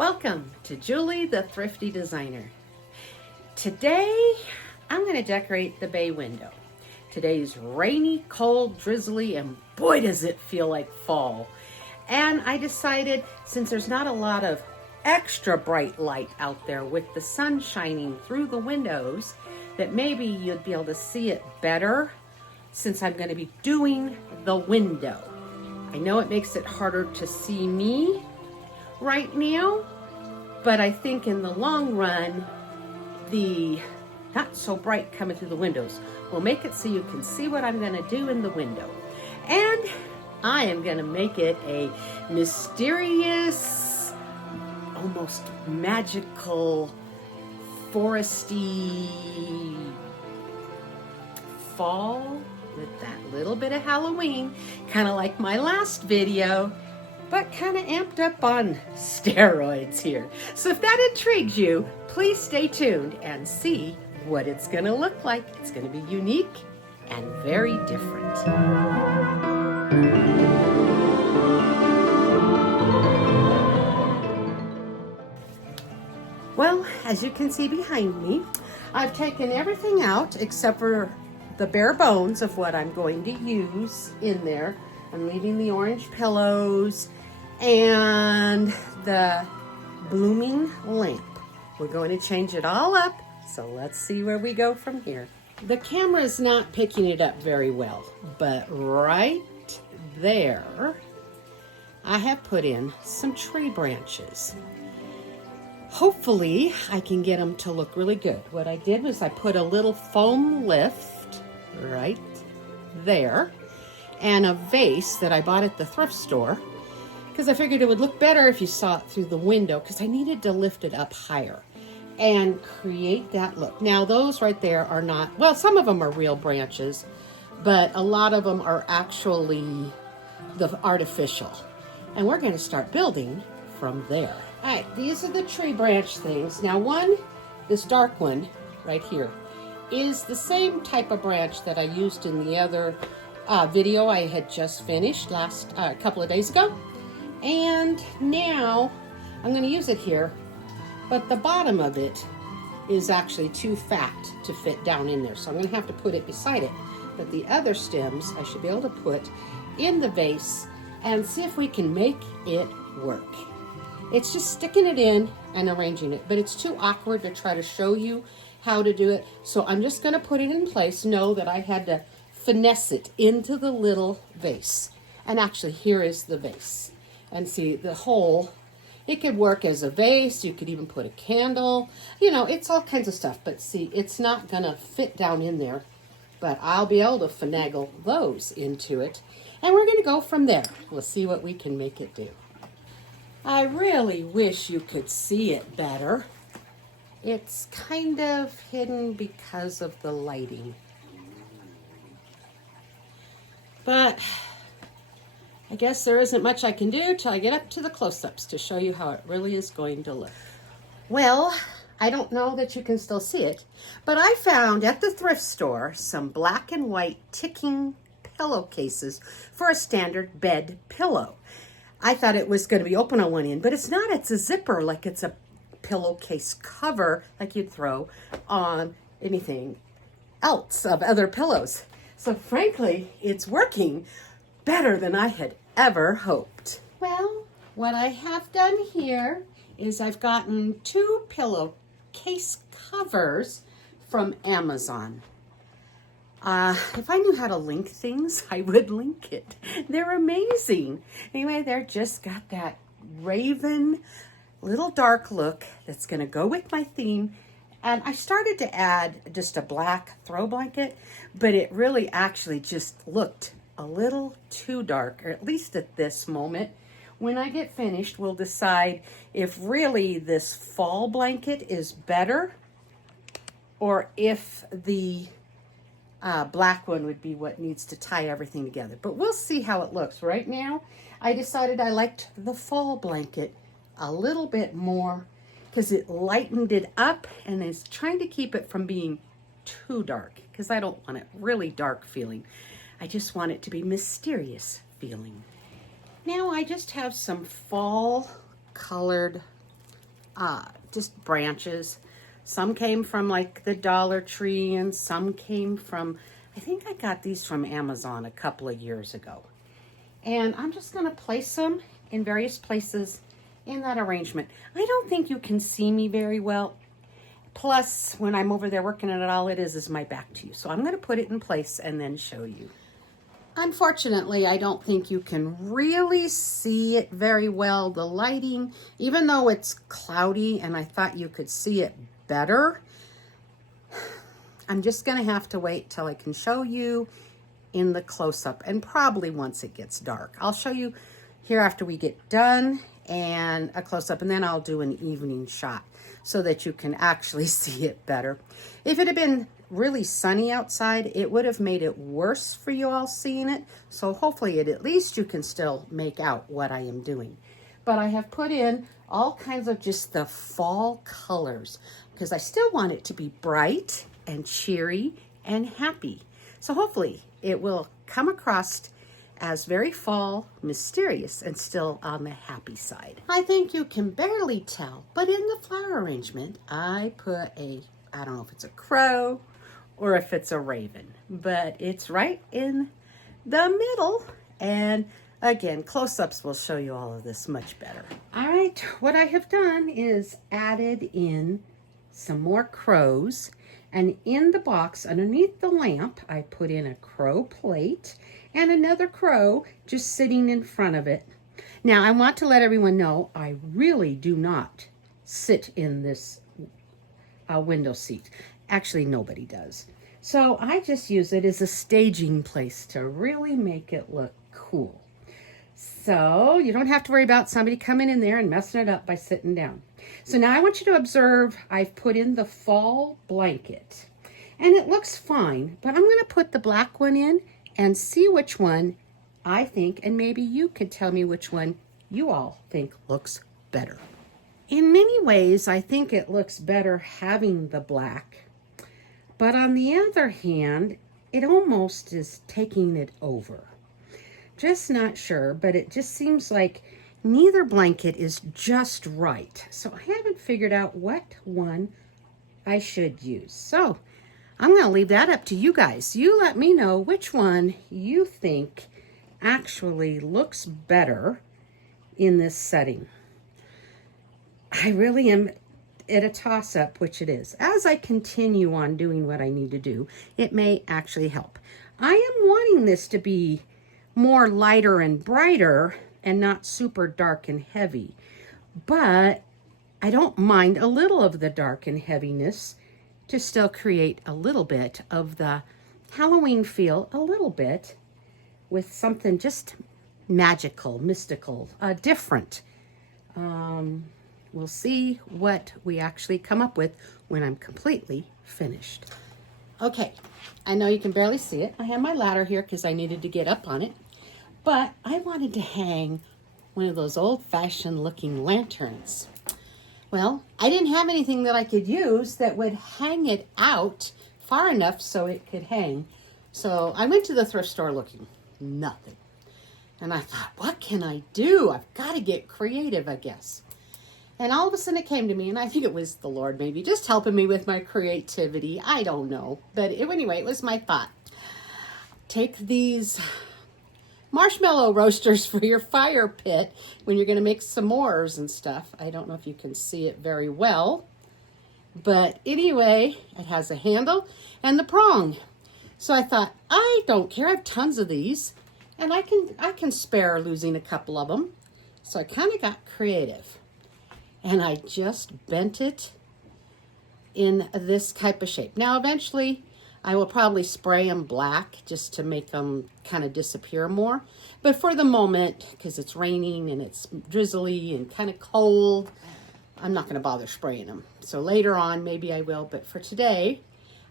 Welcome to Julie the Thrifty Designer. Today I'm going to decorate the bay window. Today's rainy, cold, drizzly, and boy does it feel like fall. And I decided, since there's not a lot of extra bright light out there with the sun shining through the windows, that maybe you'd be able to see it better since I'm going to be doing the window. I know it makes it harder to see me right now, but I think in the long run, the not so bright coming through the windows will make it so you can see what I'm going to do in the window. And I am going to make it a mysterious, almost magical, foresty fall with that little bit of Halloween, kind of like my last video, but kind of amped up on steroids here. So if that intrigues you, please stay tuned and see what it's going to look like. It's going to be unique and very different. Well, as you can see behind me, I've taken everything out except for the bare bones of what I'm going to use in there. I'm leaving the orange pillows and the blooming lamp. We're going to change it all up, so let's see where we go from here. The camera is not picking it up very well, but right there, I have put in some tree branches. Hopefully, I can get them to look really good. What I did was I put a little foam lift right there and a vase that I bought at the thrift store, because I figured it would look better if you saw it through the window, because I needed to lift it up higher and create that look. Now those right there are not, well, some of them are real branches, but a lot of them are actually the artificial. And we're going to start building from there. All right, these are the tree branch things. Now one, this dark one right here, is the same type of branch that I used in the other video I had just finished a couple of days ago. And now I'm going to use it here, but the bottom of it is actually too fat to fit down in there. So I'm going to have to put it beside it. But the other stems I should be able to put in the vase and see if we can make it work. It's just sticking it in and arranging it, but it's too awkward to try to show you how to do it. So I'm just going to put it in place. Know that I had to finesse it into the little vase. And actually, here is the vase. And see, the hole, it could work as a vase. You could even put a candle. You know, it's all kinds of stuff. But see, it's not going to fit down in there. But I'll be able to finagle those into it. And we're going to go from there. We'll see what we can make it do. I really wish you could see it better. It's kind of hidden because of the lighting. But I guess there isn't much I can do till I get up to the close-ups to show you how it really is going to look. Well, I don't know that you can still see it, but I found at the thrift store some black and white ticking pillowcases for a standard bed pillow. I thought it was going to be open on one end, but it's not. It's a zipper, like it's a pillowcase cover like you'd throw on anything else of other pillows. So frankly, it's working better than I had ever hoped. Well, what I have done here is I've gotten 2 pillowcase covers from Amazon. If I knew how to link things, I would link it. They're amazing. Anyway, they're just got that raven little dark look that's going to go with my theme. And I started to add just a black throw blanket, but it really actually just looked a little too dark, or at least at this moment. When I get finished, we'll decide if really this fall blanket is better or if the black one would be what needs to tie everything together. But we'll see how it looks. Right now, I decided I liked the fall blanket a little bit more because it lightened it up and is trying to keep it from being too dark, because I don't want it really dark feeling. I just want it to be mysterious feeling. Now I just have some fall colored just branches. Some came from like the Dollar Tree and some came from, I think I got these from Amazon a couple of years ago. And I'm just gonna place them in various places in that arrangement. I don't think you can see me very well. Plus, when I'm over there working at it, all it is my back to you. So I'm gonna put it in place and then show you. Unfortunately, I don't think you can really see it very well. The lighting, even though it's cloudy and I thought you could see it better, I'm just gonna have to wait till I can show you in the close-up, and probably once it gets dark. I'll show you here after we get done and a close-up, and then I'll do an evening shot so that you can actually see it better. If it had been really sunny outside, it would have made it worse for you all seeing it. So hopefully at least you can still make out what I am doing. But I have put in all kinds of just the fall colors because I still want it to be bright and cheery and happy. So hopefully it will come across as very fall, mysterious, and still on the happy side. I think you can barely tell, but in the flower arrangement, I put I don't know if it's a crow or if it's a raven, but it's right in the middle. And again, close-ups will show you all of this much better. All right, what I have done is added in some more crows. And in the box underneath the lamp, I put in a crow plate and another crow just sitting in front of it. Now, I want to let everyone know I really do not sit in this window seat. Actually, nobody does. So I just use it as a staging place to really make it look cool. So you don't have to worry about somebody coming in there and messing it up by sitting down. So now I want you to observe I've put in the fall blanket and it looks fine, but I'm going to put the black one in and see which one I think, and maybe you could tell me which one you all think looks better. In many ways, I think it looks better having the black, but on the other hand, it almost is taking it over. Just not sure, but it just seems like neither blanket is just right. So I haven't figured out what one I should use. So I'm going to leave that up to you guys. You let me know which one you think actually looks better in this setting. I really am at a toss-up which it is. As I continue on doing what I need to do, it may actually help. I am wanting this to be more lighter and brighter and not super dark and heavy, but I don't mind a little of the dark and heaviness to still create a little bit of the Halloween feel, a little bit with something just magical, mystical, different. We'll see what we actually come up with when I'm completely finished. Okay, I know you can barely see it. I have my ladder here because I needed to get up on it. But I wanted to hang one of those old-fashioned looking lanterns. Well, I didn't have anything that I could use that would hang it out far enough so it could hang. So I went to the thrift store looking. Nothing. And I thought, what can I do? I've got to get creative, I guess. And all of a sudden it came to me, and I think it was the Lord maybe just helping me with my creativity. I don't know. But anyway, it was my thought. Take these marshmallow roasters for your fire pit when you're going to make s'mores and stuff. I don't know if you can see it very well. But anyway, it has a handle and the prong. So I thought, I don't care. I have tons of these. And I can spare losing a couple of them. So I kind of got creative. And I just bent it in this type of shape. Now, eventually, I will probably spray them black just to make them kind of disappear more. But for the moment, because it's raining and it's drizzly and kind of cold, I'm not going to bother spraying them. So later on, maybe I will. But for today,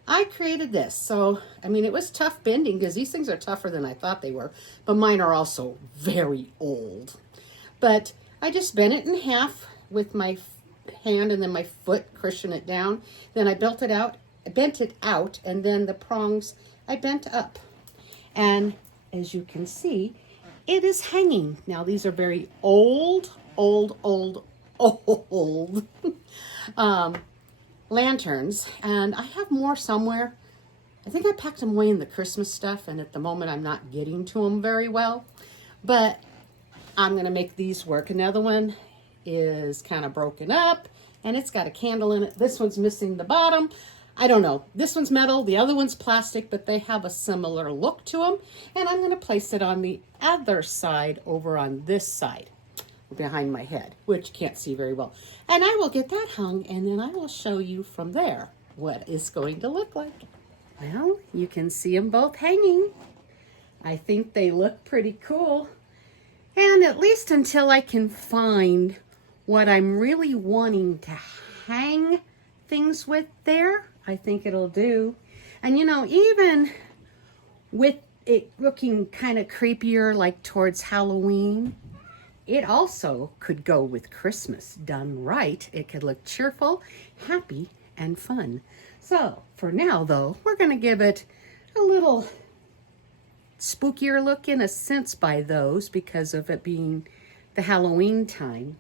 I created this. So, I mean, it was tough bending because these things are tougher than I thought they were. But mine are also very old. But I just bent it in half with my hand and then my foot, cushion it down. Then I bent it out, and then the prongs I bent up. And as you can see, it is hanging. Now, these are very old. lanterns, and I have more somewhere. I think I packed them away in the Christmas stuff, and at the moment I'm not getting to them very well, but I'm gonna make these work. Another one is kind of broken up, and it's got a candle in it. This one's missing the bottom. I don't know. This one's metal, the other one's plastic, but they have a similar look to them, and I'm gonna place it on the other side over on this side behind my head, which you can't see very well. And I will get that hung, and then I will show you from there what it's going to look like. Well, you can see them both hanging. I think they look pretty cool. And at least until I can find what I'm really wanting to hang things with there, I think it'll do. And you know, even with it looking kind of creepier, like towards Halloween, it also could go with Christmas. Done right, it could look cheerful, happy, and fun. So for now though, we're gonna give it a little spookier look in a sense by those because of it being the Halloween time.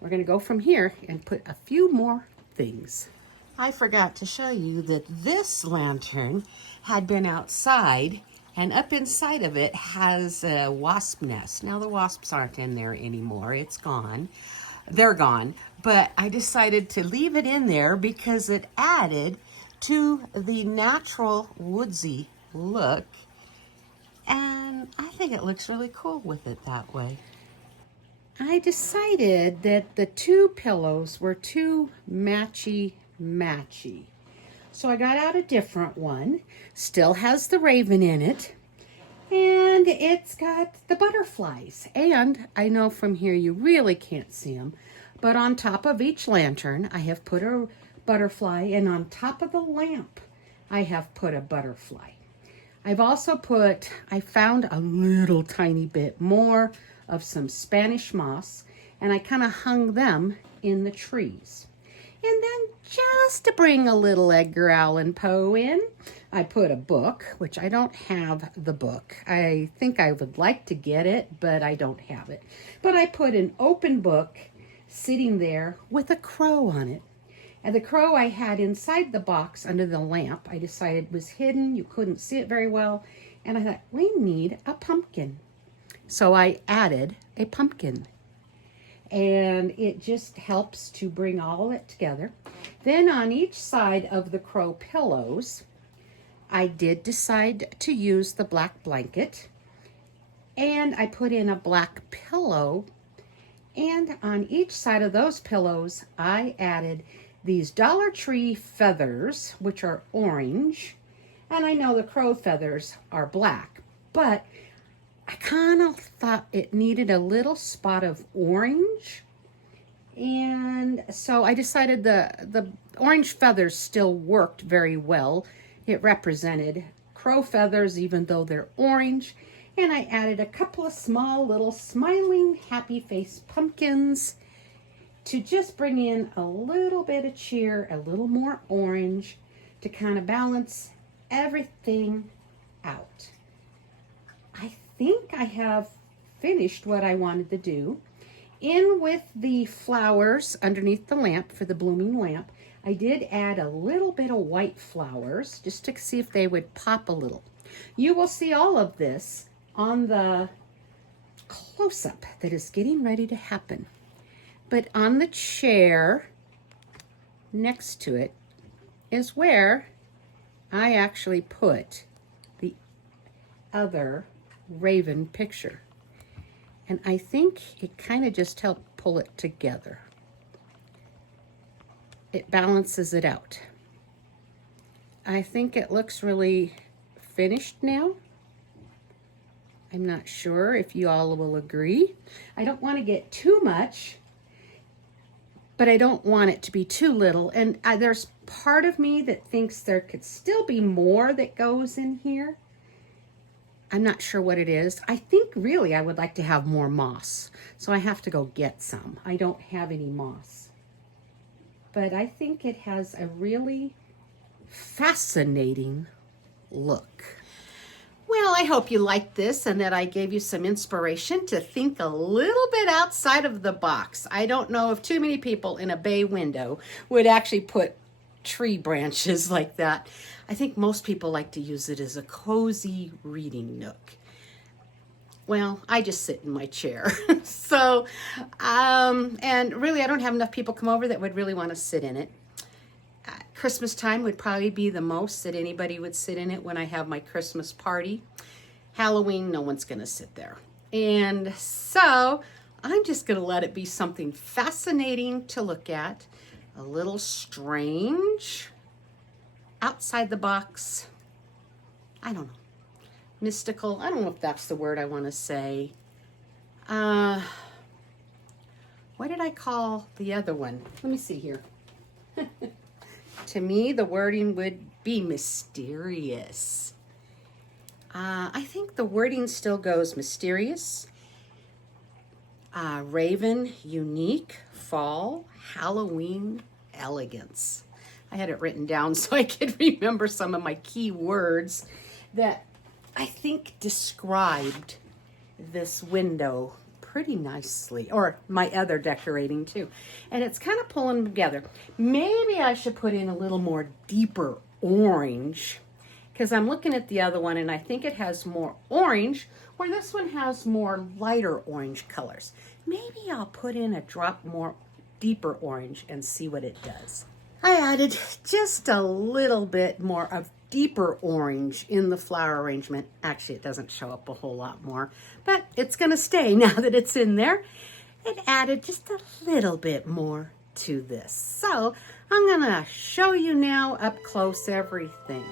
We're gonna go from here and put a few more things. I forgot to show you that this lantern had been outside, and up inside of it has a wasp nest. Now the wasps aren't in there anymore, it's gone. They're gone, but I decided to leave it in there because it added to the natural woodsy look, and I think it looks really cool with it that way. I decided that the two pillows were too matchy. So I got out a different one, still has the raven in it, and it's got the butterflies. And I know from here you really can't see them, but on top of each lantern I have put a butterfly, and on top of the lamp I have put a butterfly. I've also I found a little tiny bit more of some Spanish moss, and I kind of hung them in the trees. And then just to bring a little Edgar Allan Poe in, I put a book, which I don't have the book. I think I would like to get it, but I don't have it. But I put an open book sitting there with a crow on it. And the crow I had inside the box under the lamp. I decided was hidden. You couldn't see it very well. And I thought, we need a pumpkin. So I added a pumpkin. And it just helps to bring all of it together. Then on each side of the crow pillows, I did decide to use the black blanket. And I put in a black pillow. And on each side of those pillows, I added these Dollar Tree feathers, which are orange. And I know the crow feathers are black, but I kind of thought it needed a little spot of orange. And so I decided the orange feathers still worked very well. It represented crow feathers, even though they're orange. And I added a couple of small little smiling happy face pumpkins to just bring in a little bit of cheer, a little more orange to kind of balance everything out. I think I have finished what I wanted to do. In with the flowers underneath the lamp for the blooming lamp, I did add a little bit of white flowers just to see if they would pop a little. You will see all of this on the close-up that is getting ready to happen. But on the chair next to it is where I actually put the other raven picture. And I think it kind of just helped pull it together. It balances it out. I think it looks really finished now. I'm not sure if you all will agree. I don't want to get too much, but I don't want it to be too little. And there's part of me that thinks there could still be more that goes in here. I'm not sure what it is. I think really I would like to have more moss. So I have to go get some. I don't have any moss. But I think it has a really fascinating look. Well, I hope you liked this and that I gave you some inspiration to think a little bit outside of the box. I don't know if too many people in a bay window would actually put tree branches like that. I think most people like to use it as a cozy reading nook. Well, I just sit in my chair. So, and really I don't have enough people come over that would really want to sit in it. Christmas time would probably be the most that anybody would sit in it when I have my Christmas party. Halloween, no one's going to sit there. And so I'm just going to let it be something fascinating to look at, a little strange, outside the box. I don't know. Mystical. I don't know if that's the word I want to say. What did I call the other one? Let me see here. To me, the wording would be mysterious. I think the wording still goes mysterious, raven, unique, fall, Halloween, elegance. I had it written down so I could remember some of my key words that I think described this window pretty nicely, or my other decorating too. And it's kind of pulling them together. Maybe I should put in a little more deeper orange, because I'm looking at the other one and I think it has more orange, where this one has more lighter orange colors. Maybe I'll put in a drop more deeper orange and see what it does. I added just a little bit more of deeper orange in the flower arrangement. Actually, it doesn't show up a whole lot more, but it's going to stay now that it's in there. It added just a little bit more to this. So I'm going to show you now up close everything.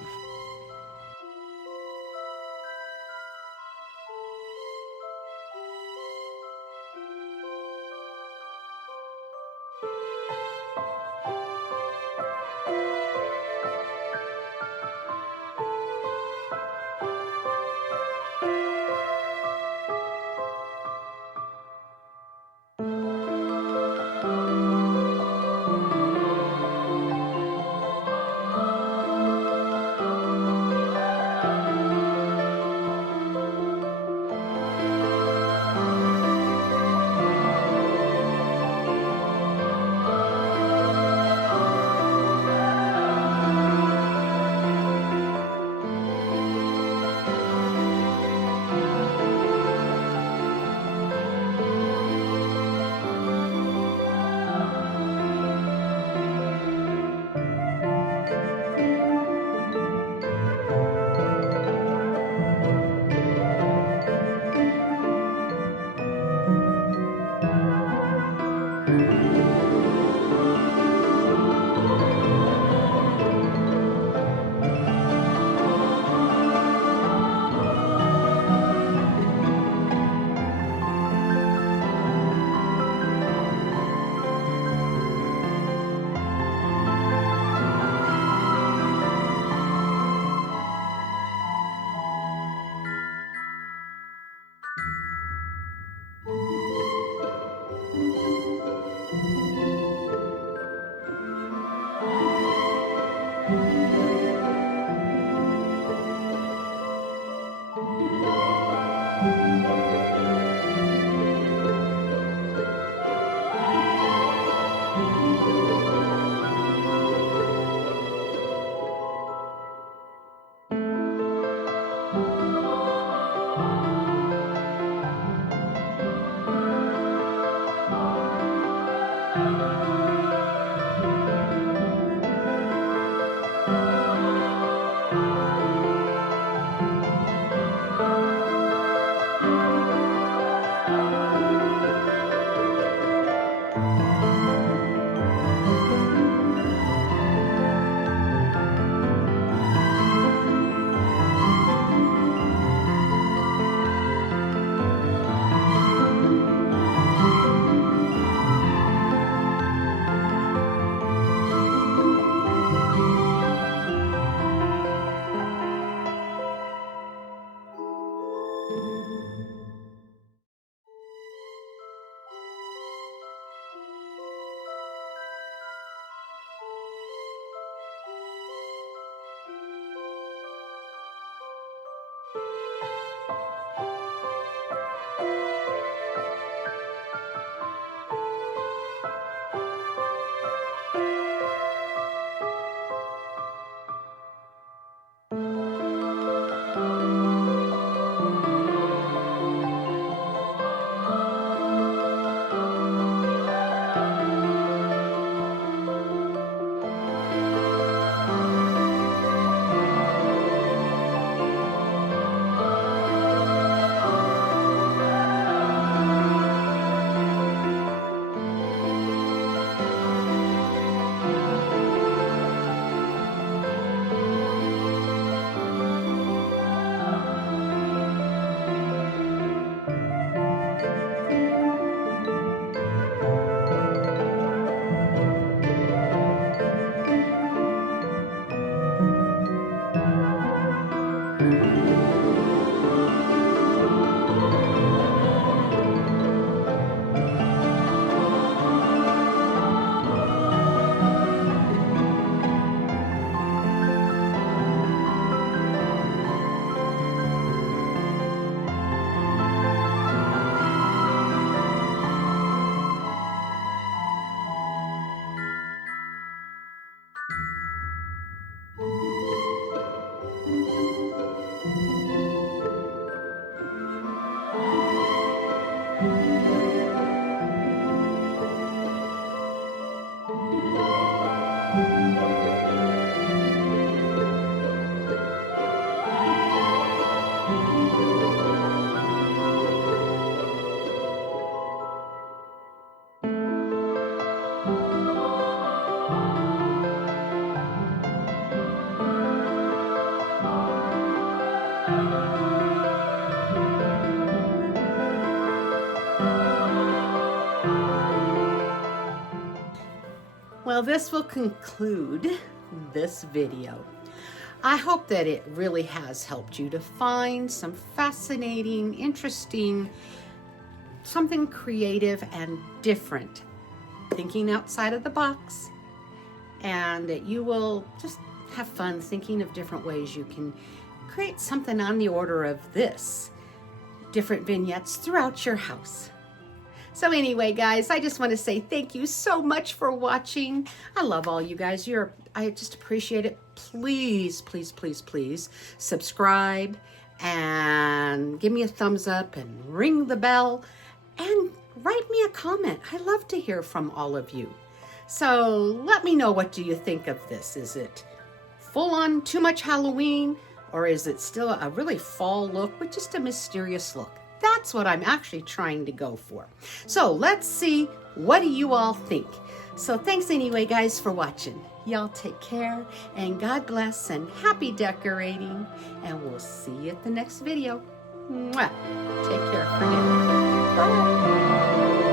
Well, this will conclude this video. I hope that it really has helped you to find some fascinating, interesting, something creative and different, thinking outside of the box, and that you will just have fun thinking of different ways you can create something on the order of this, different vignettes throughout your house. So anyway, guys, I just want to say thank you so much for watching. I love all you guys. I just appreciate it. Please, please, please, please subscribe and give me a thumbs up and ring the bell and write me a comment. I love to hear from all of you. So let me know, what do you think of this? Is it full on too much Halloween, or is it still a really fall look with just a mysterious look? That's what I'm actually trying to go for. So let's see, what do you all think? So thanks anyway, guys, for watching. Y'all take care, and God bless, and happy decorating, and we'll see you at the next video. Mwah. Take care for now. Bye.